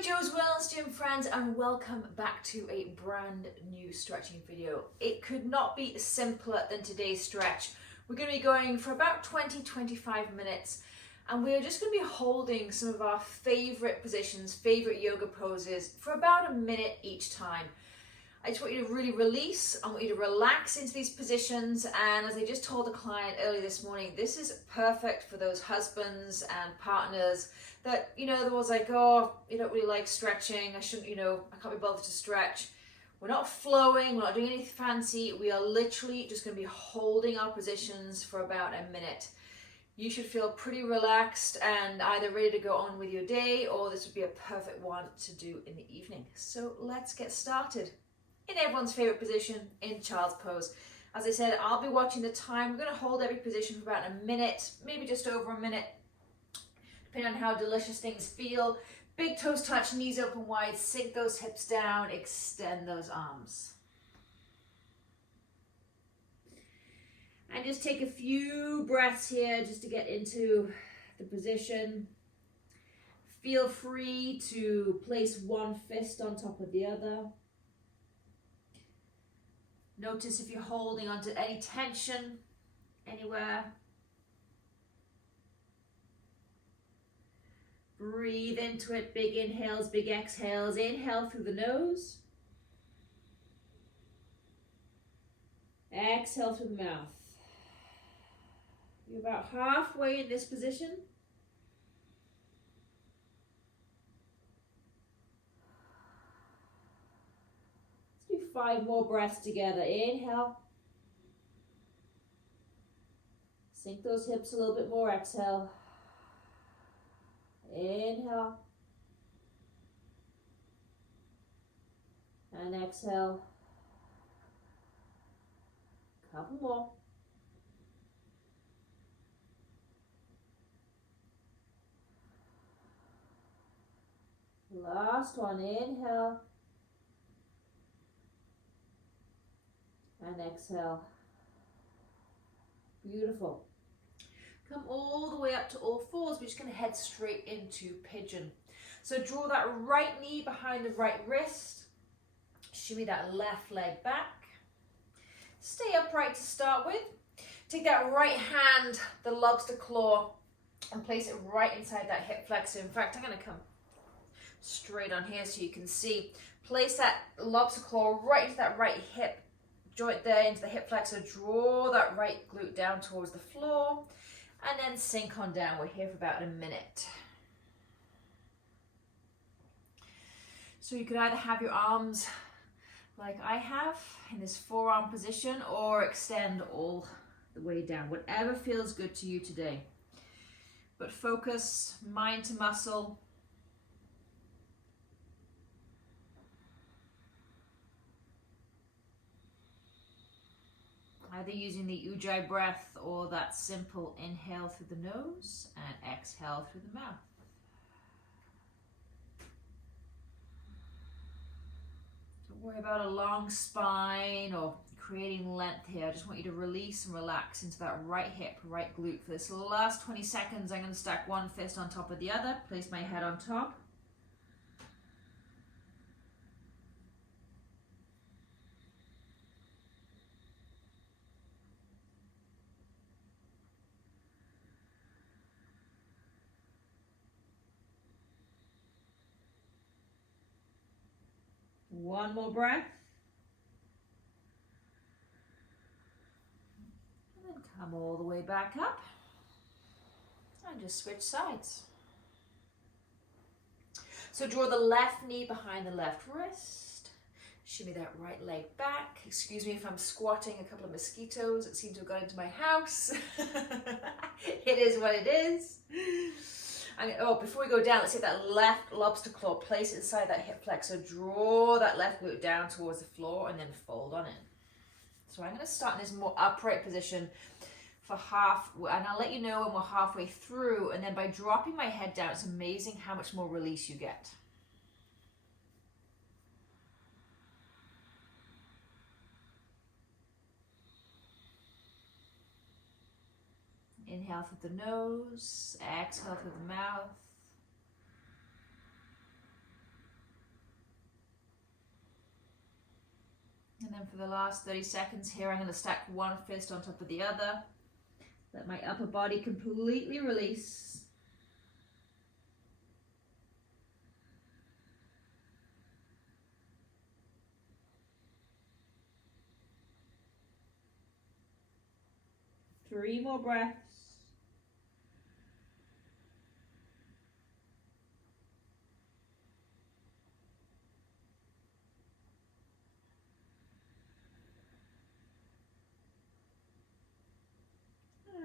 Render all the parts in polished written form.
Hi Joe's Wellness Gym friends, and welcome back to a brand new stretching video. It could not be simpler than today's stretch. We're going to be going for about 20-25 minutes, and we're just going to be holding some of our favorite positions, favorite yoga poses for about a minute each time. I just want you to really release. I want you to relax into these positions, and as I just told a client early this morning, this is perfect for those husbands and partners that, there was like, oh, you don't really like stretching, I shouldn't, I can't be bothered to stretch. We're not flowing, we're not doing anything fancy, we are literally just going to be holding our positions for about a minute. You should feel pretty relaxed and either ready to go on with your day, or this would be a perfect one to do in the evening. So let's get started. In everyone's favorite position, in child's pose. As I said, I'll be watching the time. We're going to hold every position for about a minute, maybe just over a minute, depending on how delicious things feel. Big toes touch, knees open wide, sink those hips down, extend those arms. And just take a few breaths here just to get into the position. Feel free to place one fist on top of the other. Notice if you're holding onto any tension anywhere. Breathe into it, big inhales, big exhales. Inhale through the nose. Exhale through the mouth. You're about halfway in this position. Let's do 5 more breaths together. Inhale. Sink those hips a little bit more. Exhale. Inhale. And exhale. Couple more. Last one. Inhale. And exhale. Beautiful. Come all the way up to all fours. We're just going to head straight into Pigeon. So draw that right knee behind the right wrist. Shimmy that left leg back. Stay upright to start with. Take that right hand, the lobster claw, and place it right inside that hip flexor. In fact, I'm going to come straight on here so you can see. Place that lobster claw right into that right hip joint there, into the hip flexor. Draw that right glute down towards the floor. And then sink on down. We're here for about a minute. So you could either have your arms like I have in this forearm position, or extend all the way down. Whatever feels good to you today. But focus, mind to muscle. Either using the Ujjayi breath or that simple inhale through the nose and exhale through the mouth. Don't worry about a long spine or creating length here. I just want you to release and relax into that right hip, right glute. For this last 20 seconds, I'm going to stack one fist on top of the other, place my head on top. One more breath. And then come all the way back up. And just switch sides. So draw the left knee behind the left wrist. Shimmy that right leg back. Excuse me if I'm squatting a couple of mosquitoes that seem to have got into my house. It is what it is. Before we go down, let's take that left lobster claw, place it inside that hip flexor, draw that left glute down towards the floor, and then fold on in. So I'm going to start in this more upright position for half, and I'll let you know when we're halfway through, and then by dropping my head down, it's amazing how much more release you get. Inhale through the nose, exhale through the mouth. And for the last 30 seconds here, I'm going to stack one fist on top of the other. Let my upper body completely release. Three more breaths.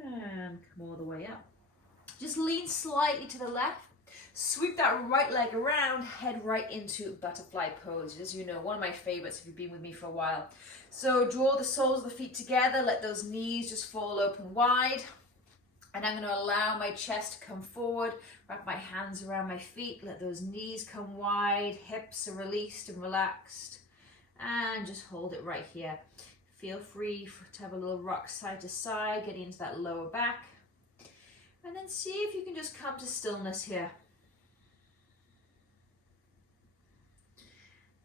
And come all the way up. Just lean slightly to the left. Sweep that right leg around, head right into butterfly pose. As you know, one of my favorites if you've been with me for a while. So draw the soles of the feet together, let those knees just fall open wide. And I'm going to allow my chest to come forward, wrap my hands around my feet, let those knees come wide, hips are released and relaxed. And just hold it right here. Feel free to have a little rock side to side, getting into that lower back. And then see if you can just come to stillness here.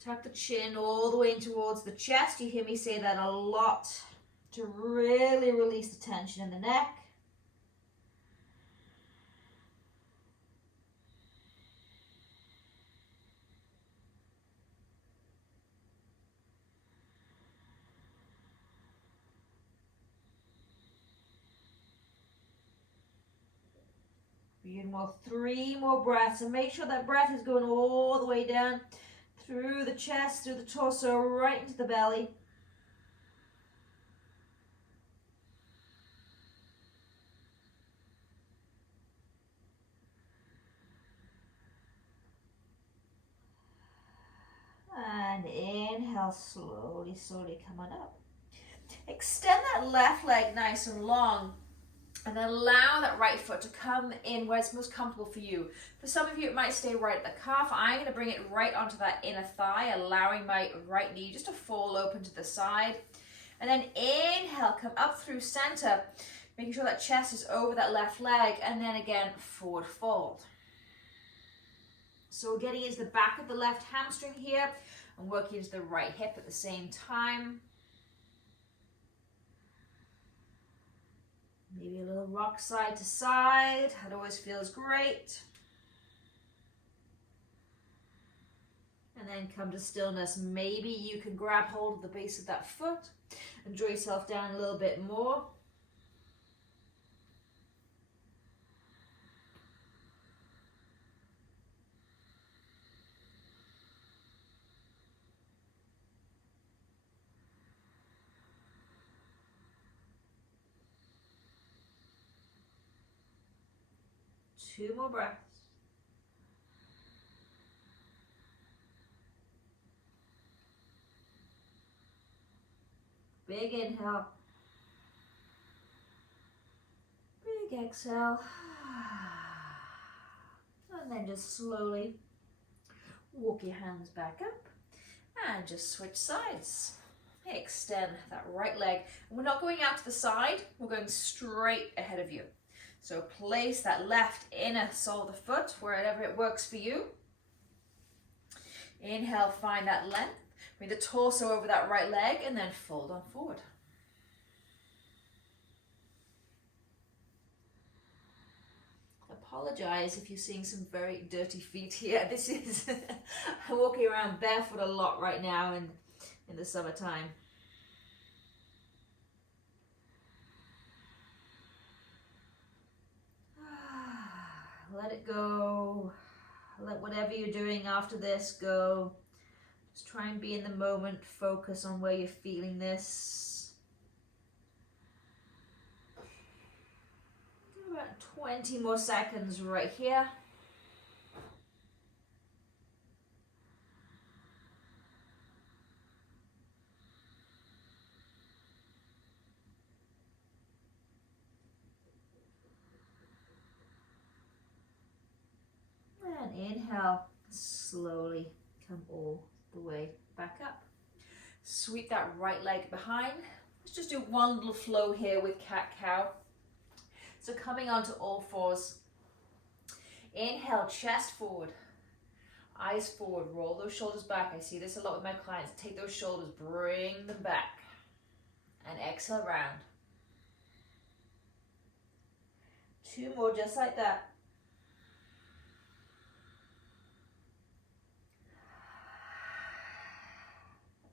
Tuck the chin all the way in towards the chest. You hear me say that a lot to really release the tension in the neck. Beautiful. 3 more breaths, and make sure that breath is going all the way down through the chest, through the torso, right into the belly. And inhale, slowly, slowly come on up. Extend that left leg nice and long. And then allow that right foot to come in where it's most comfortable for you. For some of you, it might stay right at the calf. I'm going to bring it right onto that inner thigh, allowing my right knee just to fall open to the side. And then inhale, come up through center, making sure that chest is over that left leg. And then again, forward fold. So we're getting into the back of the left hamstring here and working into the right hip at the same time. Maybe a little rock side to side. That always feels great. And then come to stillness. Maybe you can grab hold of the base of that foot and draw yourself down a little bit more. Two more breaths. Big inhale. Big exhale. And then just slowly walk your hands back up and just switch sides. Extend that right leg. And we're not going out to the side, we're going straight ahead of you. So place that left inner sole of the foot wherever it works for you. Inhale, find that length. Bring the torso over that right leg and then fold on forward. Apologize if you're seeing some very dirty feet here. This is I'm walking around barefoot a lot right now in the summertime. Let it go. Let whatever you're doing after this go. Just try and be in the moment. Focus on where you're feeling this. About 20 more seconds right here. And inhale, slowly come all the way back up. Sweep that right leg behind. Let's just do one little flow here with cat-cow. So coming onto all fours. Inhale, chest forward. Eyes forward, roll those shoulders back. I see this a lot with my clients. Take those shoulders, bring them back. And exhale round. 2 more, just like that.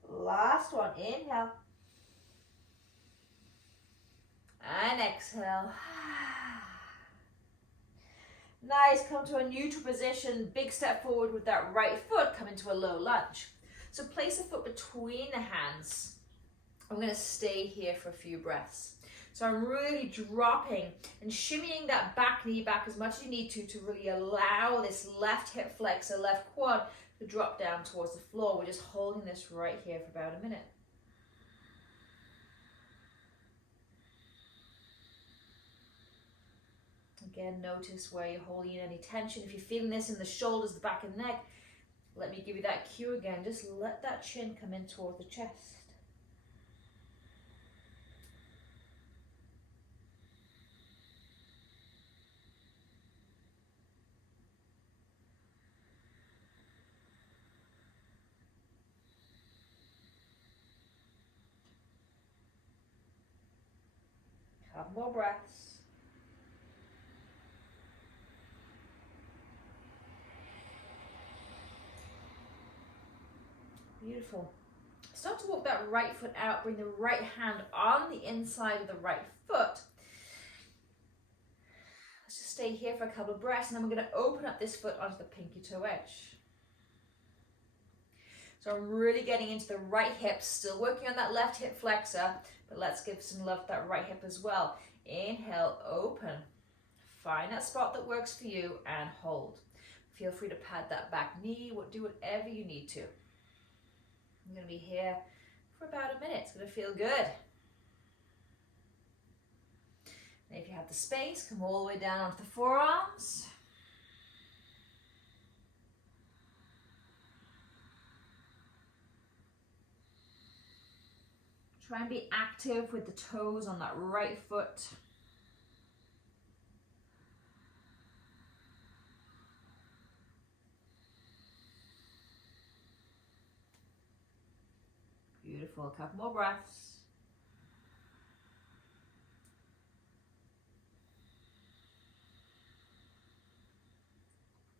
Last one, inhale. And exhale. Nice, come to a neutral position. Big step forward with that right foot. Come into a low lunge. So place a foot between the hands. I'm going to stay here for a few breaths. So I'm really dropping and shimmying that back knee back as much as you need to really allow this left hip flexor, left quad to drop down towards the floor. We're just holding this right here for about a minute. Again, notice where you're holding in any tension. If you're feeling this in the shoulders, the back and neck, let me give you that cue again. Just let that chin come in toward the chest. Couple more breaths. Beautiful. Start to walk that right foot out. Bring the right hand on the inside of the right foot. Let's just stay here for a couple of breaths, and then we're going to open up this foot onto the pinky toe edge. So I'm really getting into the right hip, still working on that left hip flexor, but let's give some love to that right hip as well. Inhale, open. Find that spot that works for you and hold. Feel free to pad that back knee, do whatever you need to. I'm going to be here for about a minute. It's going to feel good. And if you have the space, come all the way down onto the forearms. Try and be active with the toes on that right foot. Beautiful. A couple more breaths.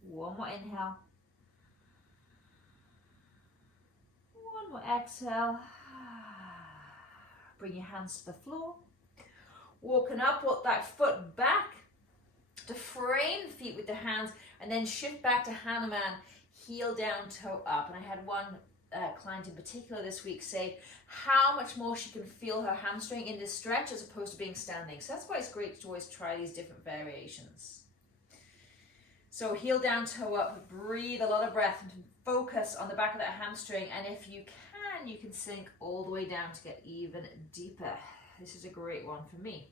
One more inhale. One more exhale. Bring your hands to the floor. Walking up, walk that foot back to frame the feet with the hands, and then shift back to Hanuman, heel down, toe up. And I had one client in particular this week say how much more she can feel her hamstring in this stretch as opposed to being standing. So that's why it's great to always try these different variations. So heel down, toe up, breathe a lot of breath and focus on the back of that hamstring. And if you can sink all the way down to get even deeper. This is a great one for me.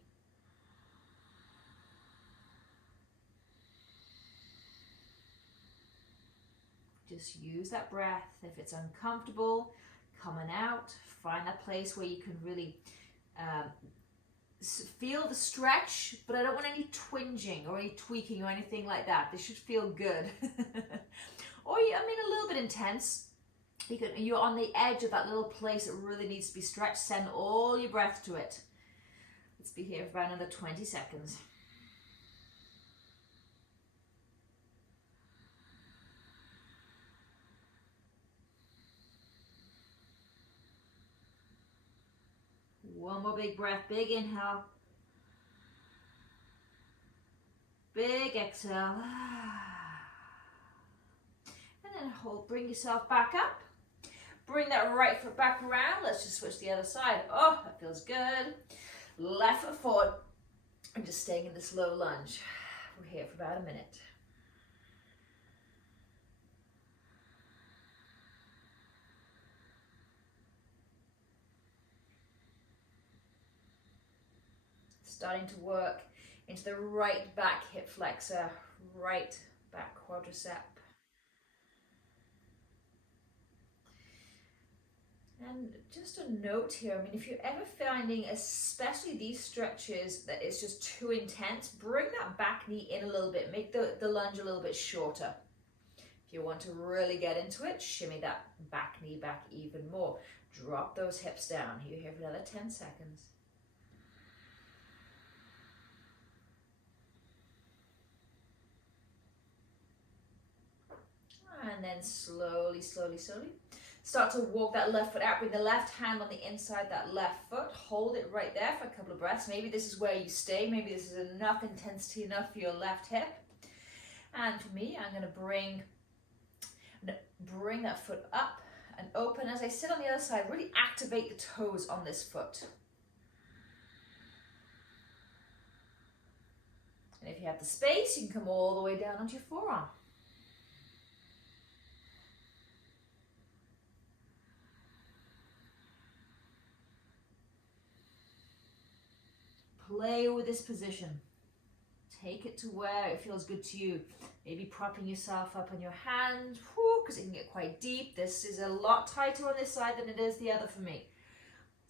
Just use that breath. If it's uncomfortable, coming out, find that place where you can really feel the stretch, but I don't want any twinging or any tweaking or anything like that. This should feel good. Or, a little bit intense. You're on the edge of that little place that really needs to be stretched. Send all your breath to it. Let's be here for about another 20 seconds. One more big breath, big inhale. Big exhale. And then hold, bring yourself back up. Bring that right foot back around. Let's just switch the other side. Oh, that feels good. Left foot forward. I'm just staying in this low lunge. We're here for about a minute. Starting to work into the right back hip flexor, right back quadricep. And just a note here, if you're ever finding, especially these stretches, that it's just too intense, bring that back knee in a little bit, make the lunge a little bit shorter. If you want to really get into it, shimmy that back knee back even more. Drop those hips down. You're here for another 10 seconds. And then slowly, slowly, slowly, start to walk that left foot out. Bring the left hand on the inside that left foot. Hold it right there for a couple of breaths. Maybe this is where you stay. Maybe this is enough intensity, enough for your left hip. And for me, I'm going to bring that foot up and open. As I sit on the other side, really activate the toes on this foot. And if you have the space, you can come all the way down onto your forearm. Play with this position. Take it to where it feels good to you. Maybe propping yourself up on your hand, because it can get quite deep. This is a lot tighter on this side than it is the other for me.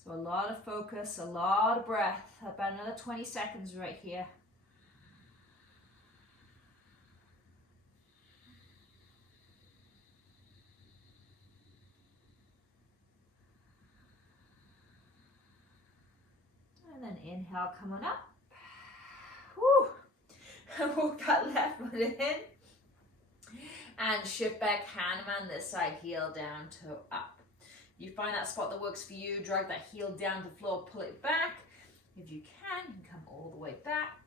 So a lot of focus, a lot of breath. About another 20 seconds right here. And then inhale, come on up. Whew. Walk that left foot in. And shift back, Hanuman this side, heel down, toe up. You find that spot that works for you, drag that heel down to the floor, pull it back. If you can come all the way back,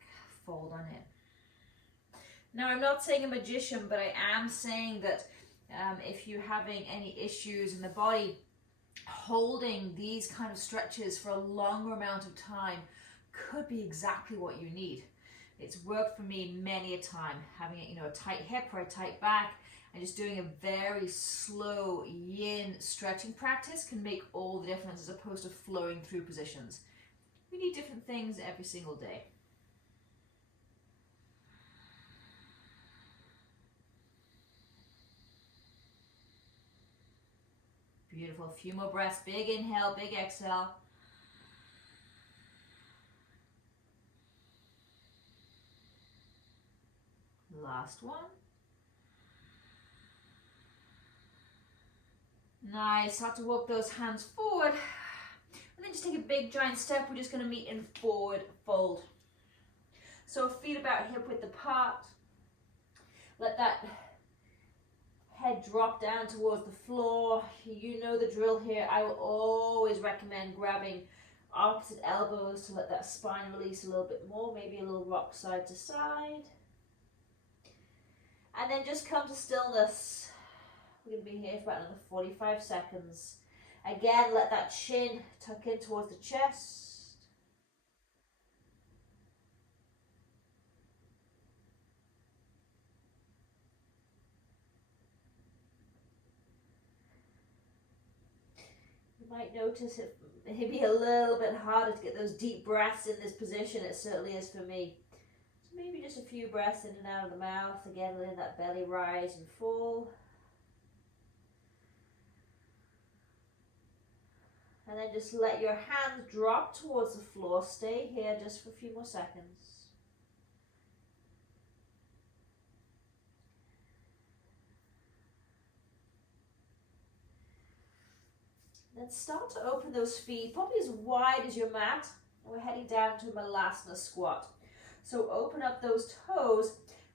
fold on in. Now, I'm not saying a magician, but I am saying that if you're having any issues in the body, holding these kind of stretches for a longer amount of time could be exactly what you need. It's worked for me many a time, having a tight hip or a tight back, and just doing a very slow yin stretching practice can make all the difference as opposed to flowing through positions. We need different things every single day. Beautiful. A few more breaths. Big inhale, big exhale. Last one. Nice. Start to walk those hands forward. And then just take a big giant step. We're just going to meet in forward fold. So feet about hip width apart. Let that head drop down towards the floor. You know the drill here. I will always recommend grabbing opposite elbows to let that spine release a little bit more. Maybe a little rock side to side. And then just come to stillness. We're going to be here for about another 45 seconds. Again, let that chin tuck in towards the chest. You might notice it may be a little bit harder to get those deep breaths in this position. It certainly is for me. So maybe just a few breaths in and out of the mouth. Again, letting that belly rise and fall. And then just let your hands drop towards the floor. Stay here just for a few more seconds. Then start to open those feet, probably as wide as your mat. And we're heading down to Malasana squat. So open up those toes.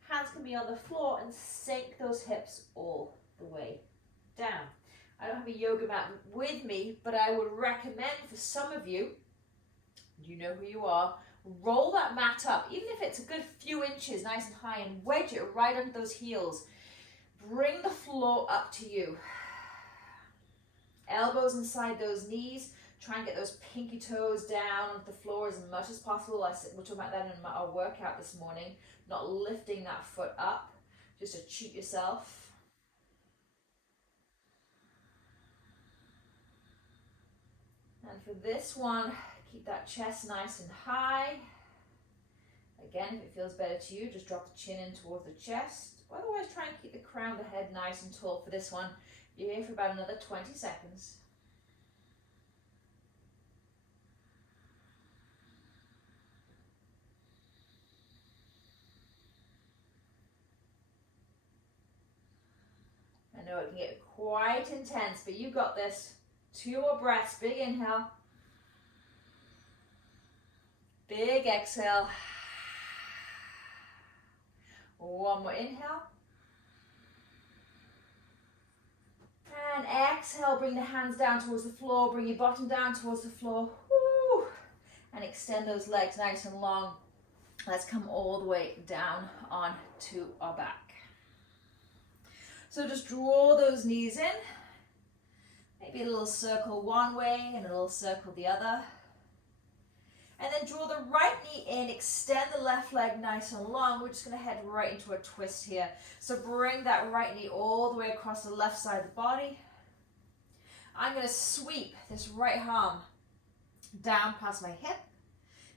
Hands can be on the floor and sink those hips all the way down. I don't have a yoga mat with me, but I would recommend for some of you, you know who you are, roll that mat up, even if it's a good few inches nice and high, and wedge it right under those heels. Bring the floor up to you. Elbows inside those knees. Try and get those pinky toes down onto the floor as much as possible. We'll talk about that in our workout this morning. Not lifting that foot up, just to cheat yourself. And for this one, keep that chest nice and high. Again, if it feels better to you, just drop the chin in towards the chest. Otherwise, try and keep the crown of the head nice and tall for this one. You're here for about another 20 seconds. I know it can get quite intense, but you got this. 2 more breaths. Big inhale. Big exhale. 1 more inhale. And exhale, bring the hands down towards the floor. Bring your bottom down towards the floor. Woo. And extend those legs nice and long. Let's come all the way down onto our back. So just draw those knees in. Maybe a little circle one way and a little circle the other. And then draw the right knee in, extend the left leg nice and long. We're just going to head right into a twist here. So bring that right knee all the way across the left side of the body. I'm going to sweep this right arm down past my hip,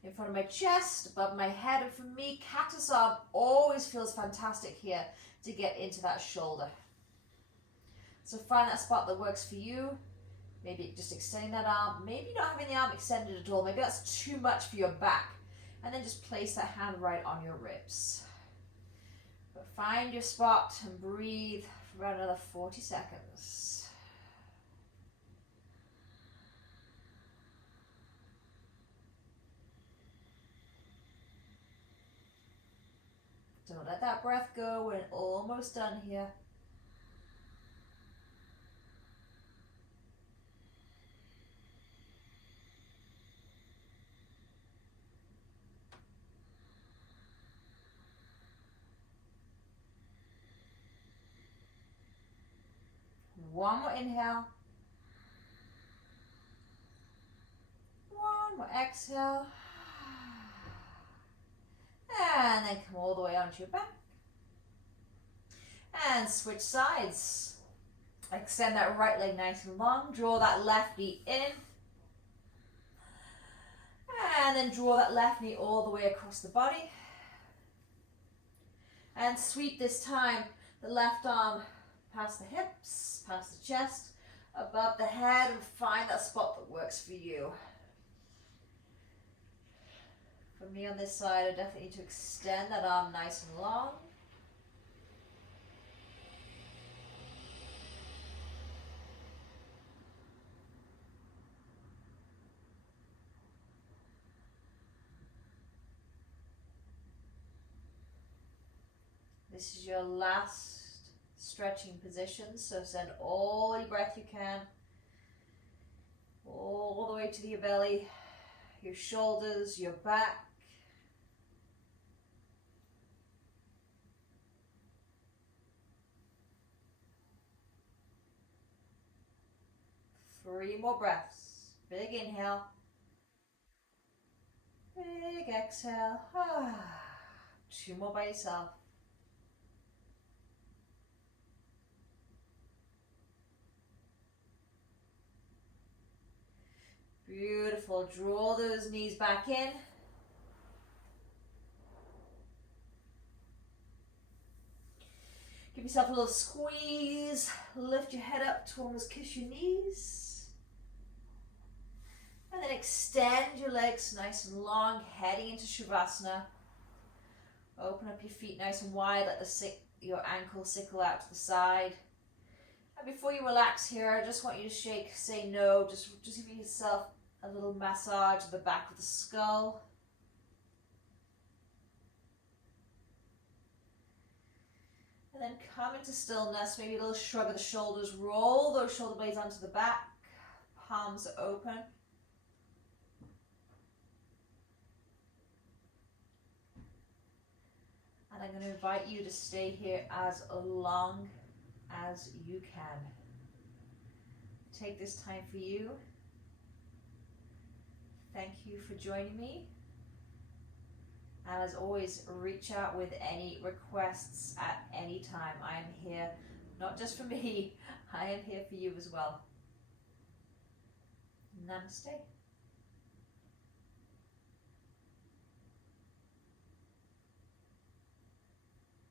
in front of my chest, above my head. And for me, cactus arm always feels fantastic here to get into that shoulder. So find that spot that works for you. Maybe just extending that arm, maybe not having the arm extended at all, maybe that's too much for your back. And then just place that hand right on your ribs. But find your spot and breathe for about another 40 seconds. Don't let that breath go, we're almost done here. One more inhale. One more exhale. And then come all the way onto your back. And switch sides. Extend that right leg nice and long. Draw that left knee in. And then draw that left knee all the way across the body. And sweep this time the left arm past the hips, past the chest, above the head, and find that spot that works for you. For me on this side, I definitely need to extend that arm nice and long. This is your last stretching position, so send all your breath you can all the way to your belly, your shoulders, your back. Three more breaths. Big inhale. Big exhale. 2 more by yourself. Beautiful. Draw those knees back in. Give yourself a little squeeze. Lift your head up to almost kiss your knees. And then extend your legs nice and long, heading into Shavasana. Open up your feet nice and wide. Let your ankles sickle out to the side. And before you relax here, I just want you to say no. Just give yourself a little massage of the back of the skull. And then come into stillness, maybe a little shrug of the shoulders. Roll those shoulder blades onto the back. Palms are open. And I'm going to invite you to stay here as long as you can. Take this time for you. Thank you for joining me. And as always, reach out with any requests at any time. I am here, not just for me, I am here for you as well. Namaste.